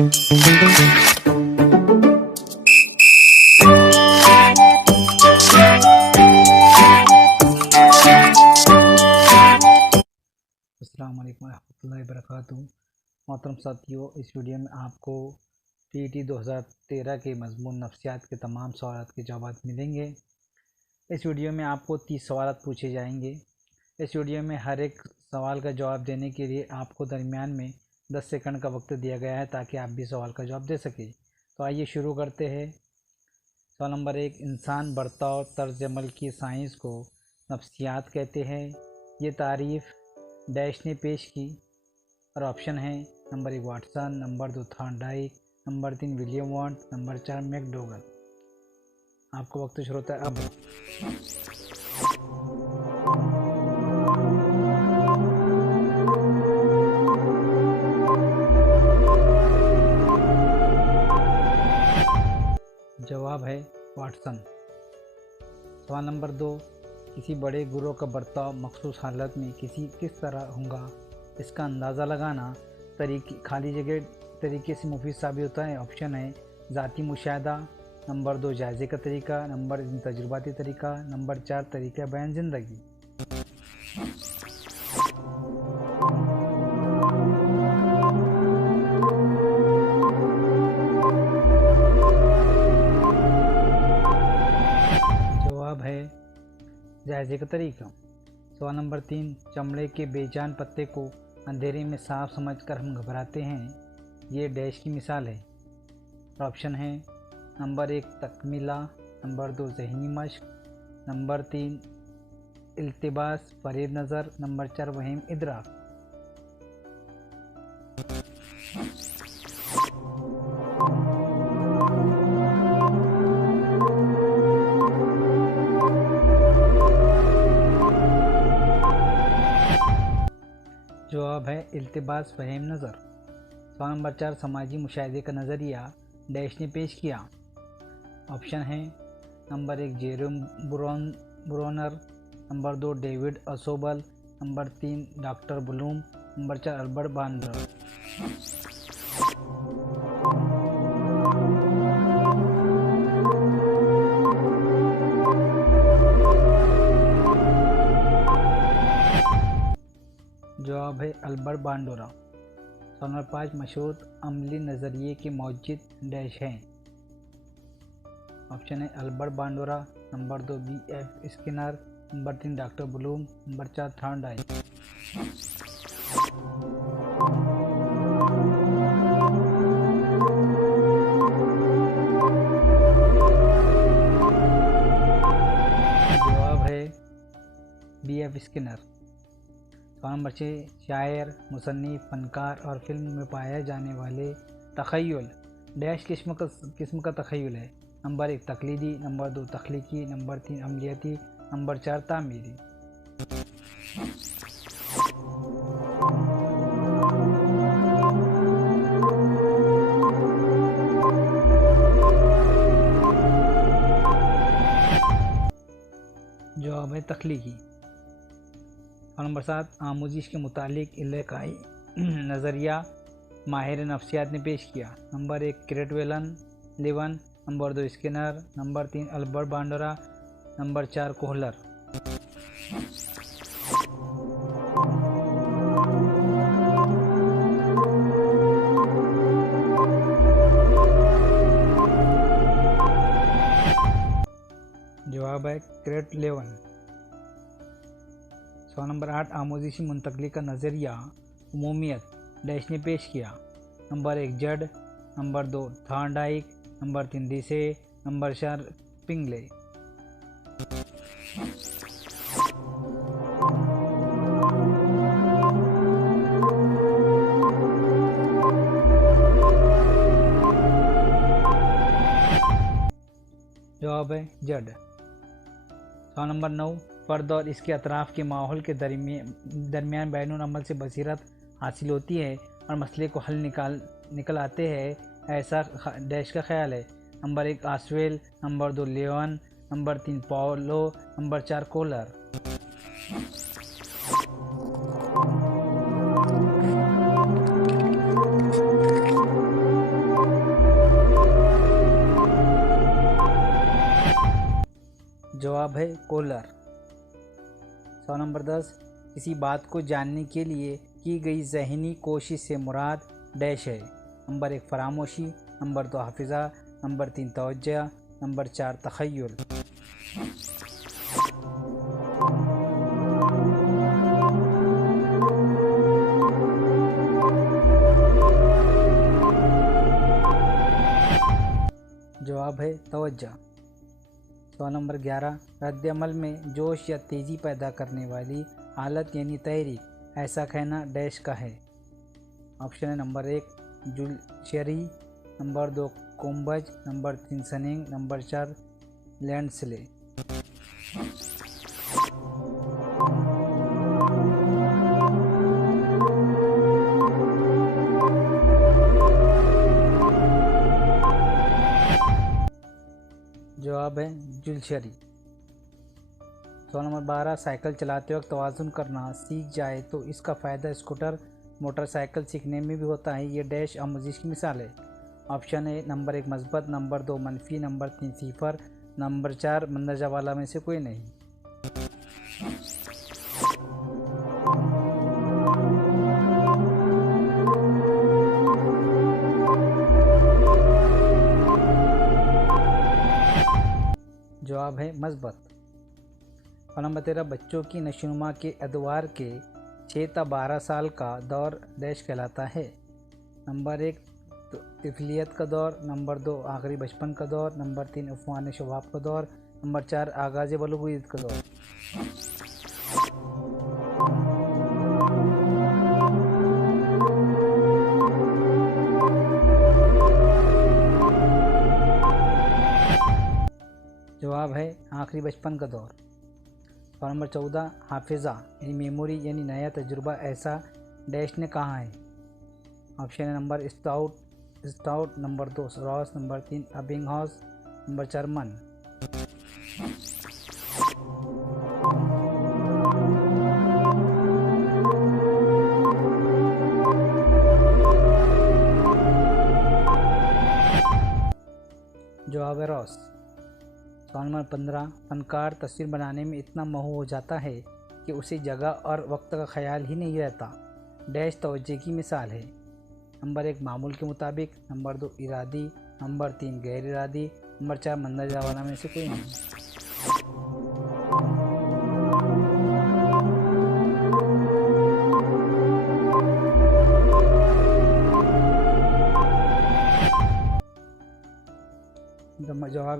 अस्सलाम वालेकुम रहमतुल्लाहि वबरकातुहू। मोहतरम साथियों, इस वीडियो में आपको टीईटी 2013 के मज़मून नफ्सियात के तमाम सवालात के जवाब मिलेंगे। इस वीडियो में आपको 30 सवालात पूछे जाएंगे। इस वीडियो में हर एक सवाल का जवाब देने के लिए आपको दरमियान में 10 सेकंड का वक्त दिया गया है ताकि आप भी सवाल का जवाब दे सकें। तो आइए शुरू करते हैं। सवाल नंबर 1, इंसान बर्ताव तर्ज अमल की साइंस को नफ्सियात कहते हैं। ये तारीफ़ डैश ने पेश की और ऑप्शन है number 1 Watson, number 2 Thorndike, number 3 William want, number 4 मैकडोगल। आपको वक्त शुरू होता है अब। जवाब है वाटसन। सवाल नंबर 2, किसी बड़े गुरों का बर्ताव मखसूस हालत में किस तरह होगा, इसका अंदाज़ा लगाना खाली जगह तरीके से मुफीद साबित होता है। ऑप्शन है ज़ाती मुशाहदा, नंबर 2 जायज़े का तरीका, नंबर 3 तजुर्बाती तरीका, नंबर 4 तरीक़ा बयान ज़िंदगी। जवाब है जायज़े का तरीका। सवाल नंबर 3, चमड़े के बेजान पत्ते को अंधेरे में साफ समझकर हम घबराते हैं, ये डैश की मिसाल है। ऑप्शन है नंबर 1 तकमीला, नंबर 2 ज़हनी मश्क, नंबर 3 इल्तिबास फरेब नज़र, नंबर 4 वहीम इदराक। जवाब है इल्तिबास फहीम नज़र। सवाल नंबर 4, समाजी मुशाहिदे का नज़रिया डैश ने पेश किया। ऑप्शन है number 1 Jerome Bruner, number 2 David Ausubel, number 3 doctor Bloom, number 4 Albert Bandura. जवाब है अल्बर्ट बांडोरा। सवाल नंबर 5, मशहूर अमली नज़रिए के मौजिद डैश हैं। ऑप्शन है Albert Bandura, number 2 B.F. Skinner, number 3 doctor Bloom, number 4 Thorndike. जवाब है B.F. स्किनर। सवाल नंबर 6, शायर, मुसन्निफ, फनकार और फिल्म में पाए जाने वाले तख़य्युल डैश किस्म का तख़य्युल है। नंबर 1 तकलीदी, नंबर 2 तख्लीकी, नंबर 3 अमलियती, नंबर 4 तामीरी। जवाब है तख्लीकी। सवाल नंबर 7, आमोजिश के मुतालिक इलाकाई नज़रिया माहिर नफ्सियात ने पेश किया। Number 1 Kurt Lewin, number 2 Skinner, number 3 Albert Bandura, number 4 Kohler. जवाब है क्रेट लेवन। सवाल नंबर 8, आमोजिशी मुंतकली का नज़रिया उमूमियत डैश ने पेश किया। Number 1 Judd, number 2 Thorndike, number 3 डिसे, नंबर 4 पिंगले। जवाब है जड। सवाल नंबर 9, फ़र्द और इसके अतराफ़ के माहौल के दरमियान बैनुल अमल से बसीरत हासिल होती है और मसले को हल निकल आते हैं, ऐसा डैश का ख्याल है। नंबर 1 आसवेल, नंबर 2 लेवन, नंबर 3 पॉलो, नंबर 4 कोलर। है कोलर। सवाल नंबर 10, किसी बात को जानने के लिए की गई ज़हनी कोशिश से मुराद डैश है। नंबर 1 फरामोशी, नंबर 2 हाफिज़ा, नंबर 3 तवज्जो, नंबर 4 तख़य्युल। जवाब है तवज्जो। सवाल नंबर 11, रद्द-ए-अमल में जोश या तेज़ी पैदा करने वाली हालत यानी तहरीक, ऐसा कहना डैश का है। ऑप्शन है नंबर 1 जुलशरी, नंबर 2 कोम्बज, नंबर 3 सनिंग, नंबर 4 लैंडस्ले। जवाब है जुलशरी। सवाल नंबर 12, साइकिल चलाते वक्त तवाज़ुन करना सीख जाए तो इसका फ़ायदा स्कूटर मोटरसाइकिल सीखने में भी होता है। ये डैश आमोज़िश की मिसाल है। ऑप्शन है नंबर 1 मस्बत, नंबर 2 मनफी, नंबर 3 सिफर, नंबर 4 मंदरजा वाला में से कोई नहीं। जवाब है मस्बत। सवाल नंबर 13, बच्चों की नशोनुमा के अदवार के 6 से 12 साल का दौर डैश कहलाता है। नंबर 1 तिफलियत का दौर, नंबर 2 आखिरी बचपन का दौर, नंबर 3 अफ़वान शबाब का दौर, नंबर 4 आगाज़ बलूग़ियत का दौर। जवाब है आखिरी बचपन का दौर। सवाल नंबर 14, हाफिज़ा यानी मेमोरी यानी नया तजुर्बा ऐसा डैश ने कहा है। ऑप्शन है number Stout, number 2 Ross, number 3 Ebbinghaus, number 4 Mann. जवाब है रॉस। सवाल नंबर 15, फनकार तस्वीर बनाने में इतना महू हो जाता है कि उसे जगह और वक्त का ख्याल ही नहीं रहता। डैश तवज्जो की मिसाल है। नंबर 1 मामूल के मुताबिक, नंबर 2 इरादी, नंबर 3 गैर इरादी, नंबर 4 मंदरजा वाला में से कोई नहीं। जवाब